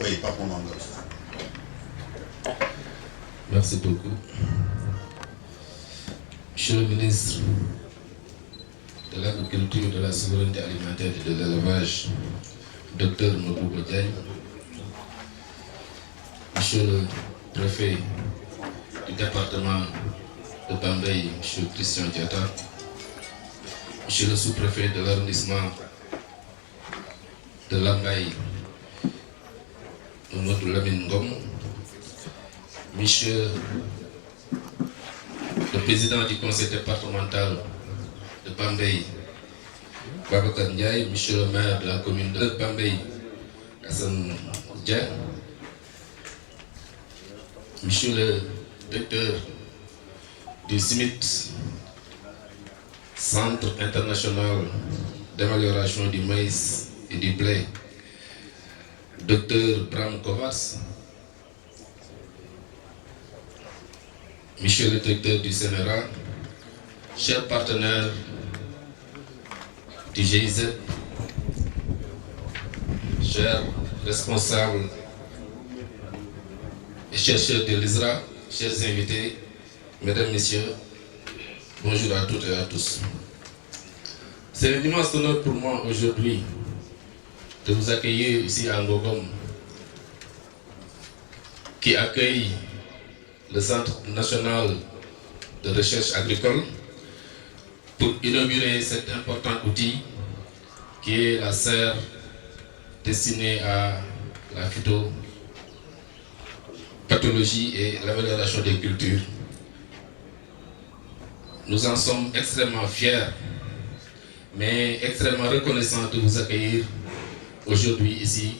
Oui, pas pour moi. Merci beaucoup. Monsieur le ministre de l'Agriculture, de la Souveraineté Alimentaire et de l'Élevage, Dr Mabouba Diagne, Monsieur le préfet du département de Bambey, Monsieur Christian Diatta, Monsieur le sous-préfet de l'arrondissement de Lambaye, Mamadou Lamine Ngom, Monsieur le président du conseil départemental de Bambey, Babacar Ndiaye, Monsieur le maire de la commune de Bambey, Hassan Dia, Monsieur le directeur du CIMIT, Centre international d'amélioration du maïs et du blé, Dr Bram Kovars, Monsieur le directeur du CNRA, chers partenaires du GIZ, chers responsables et chercheurs de l'ISRA, chers invités, mesdames, messieurs, bonjour à toutes et à tous. C'est un immense honneur pour moi aujourd'hui de vous accueillir ici à Ngogom, qui accueille le Centre national de recherche agricole pour inaugurer cet important outil qui est la serre destinée à la phytopathologie et l'amélioration des cultures. Nous en sommes extrêmement fiers, mais extrêmement reconnaissants de vous accueillir aujourd'hui ici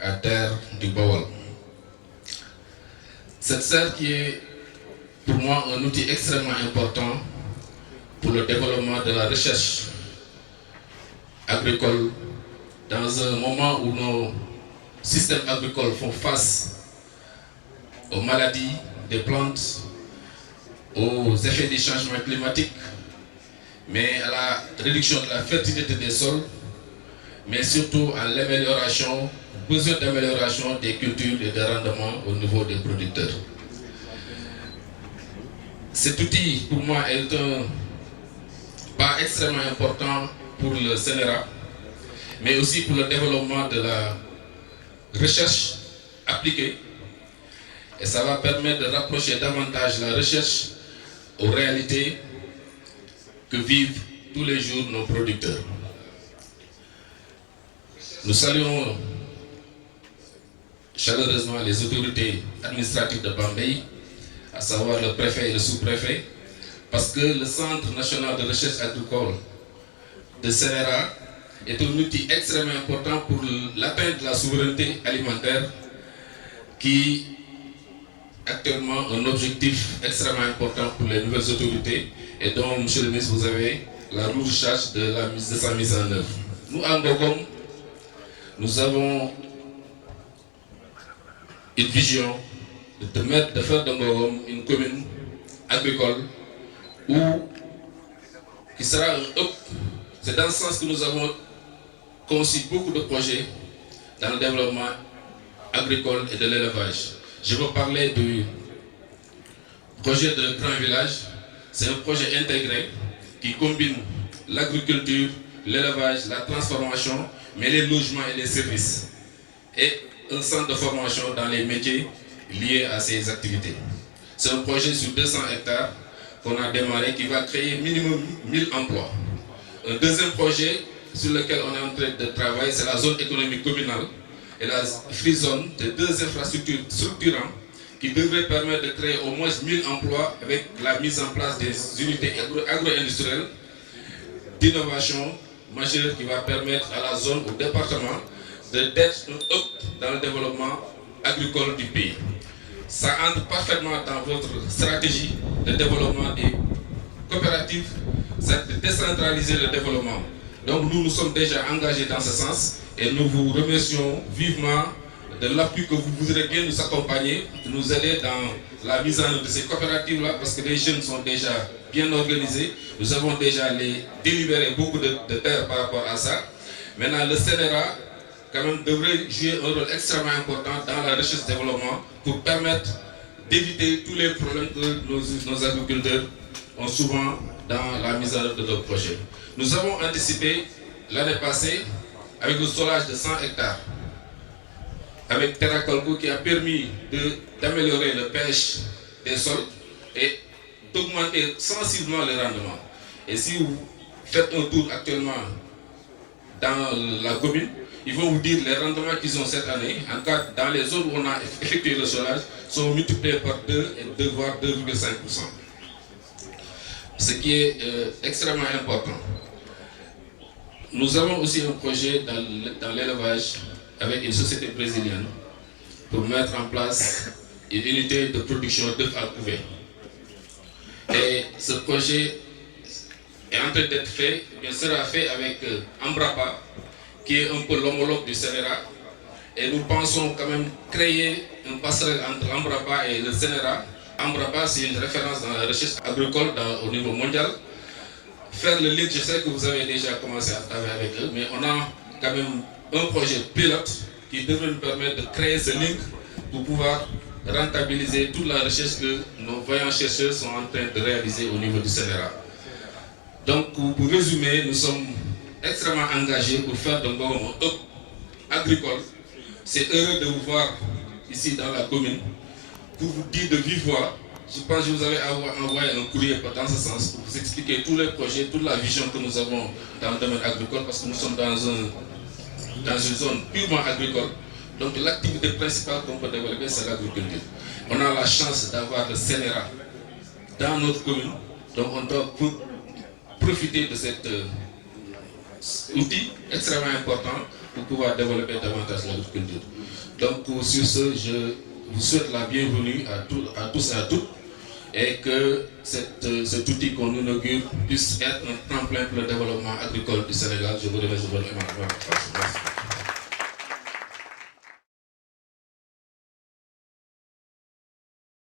à terre du Bawol. Cette serre qui est pour moi un outil extrêmement important pour le développement de la recherche agricole dans un moment où nos systèmes agricoles font face aux maladies des plantes, aux effets des changements climatiques, mais à la réduction de la fertilité des sols, mais surtout à l'amélioration, besoin d'amélioration des cultures et des rendements au niveau des producteurs. Cet outil, pour moi, est un pas extrêmement important pour le CNRA, mais aussi pour le développement de la recherche appliquée. Et ça va permettre de rapprocher davantage la recherche aux réalités que vivent tous les jours nos producteurs. Nous saluons chaleureusement les autorités administratives de Bambey, à savoir le préfet et le sous-préfet, parce que le Centre national de recherche agricole de CNRA est un outil extrêmement important pour l'atteinte de la souveraineté alimentaire, qui est actuellement un objectif extrêmement important pour les nouvelles autorités et dont, Monsieur le ministre, vous avez la lourde charge de sa mise en œuvre. Nous, à Ngogom, nous avons une vision de faire de Ngogom une commune agricole qui sera un hub. C'est dans ce sens que nous avons conçu beaucoup de projets dans le développement agricole et de l'élevage. Je veux parler du projet de Grand Village. C'est un projet intégré qui combine l'agriculture, l'élevage, la transformation, mais les logements et les services. Et un centre de formation dans les métiers liés à ces activités. C'est un projet sur 200 hectares qu'on a démarré qui va créer minimum 1000 emplois. Un deuxième projet sur lequel on est en train de travailler, c'est la zone économique communale et la free zone, des deux infrastructures structurantes qui devraient permettre de créer au moins 1000 emplois avec la mise en place des unités agro-industrielles d'innovation majeure qui va permettre à la zone, au département, d'être un hub dans le développement agricole du pays. Ça entre parfaitement dans votre stratégie de développement des coopératives, c'est de décentraliser le développement. Donc nous sommes déjà engagés dans ce sens et nous vous remercions vivement de l'appui que vous voudrez bien nous accompagner, de nous aider dans la mise en œuvre de ces coopératives-là, parce que les jeunes sont déjà bien organisés. Nous avons déjà délibéré beaucoup de terres par rapport à ça. Maintenant, le CNRA quand même devrait jouer un rôle extrêmement important dans la recherche-développement pour permettre d'éviter tous les problèmes que nos agriculteurs ont souvent dans la mise en œuvre de leurs projets. Nous avons anticipé l'année passée avec le solage de 100 hectares, avec Terracolco qui a permis d'améliorer le pH des sols et d'augmenter sensiblement le rendement. Et si vous faites un tour actuellement dans la commune, ils vont vous dire les rendements qu'ils ont cette année. En cas, dans les zones où on a effectué le solage, sont multipliés par 2 et 2 voire 2,5%. Ce qui est extrêmement important. Nous avons aussi un projet dans l'élevage avec une société brésilienne pour mettre en place une unité de production d'œufs à couver. Et ce projet est en train d'être fait, il sera fait avec Embrapa, qui est un peu l'homologue du CNRA. Et nous pensons quand même créer une passerelle entre Embrapa et le CNRA. Embrapa, c'est une référence dans la recherche agricole au niveau mondial. Faire le lien, je sais que vous avez déjà commencé à travailler avec eux, mais on a quand même un projet pilote qui devrait nous permettre de créer ce lien pour pouvoir rentabiliser toute la recherche que nos vaillants chercheurs sont en train de réaliser au niveau du CNRA. Donc, pour résumer, nous sommes extrêmement engagés pour faire de Ngom un hub agricole. C'est heureux de vous voir ici dans la commune pour vous dire de vive voix. Je pense que je vous avais envoyé un courrier dans ce sens pour vous expliquer tous les projets, toute la vision que nous avons dans le domaine agricole parce que nous sommes dans une zone purement agricole. Donc l'activité principale qu'on peut développer, c'est l'agriculture. On a la chance d'avoir le CNRA dans notre commune. Donc on doit profiter de cet outil extrêmement important pour pouvoir développer davantage l'agriculture. Donc sur ce, je vous souhaite la bienvenue à tous et à toutes et que cet outil qu'on inaugure puisse être un tremplin pour le développement agricole du Sénégal. Je vous remercie.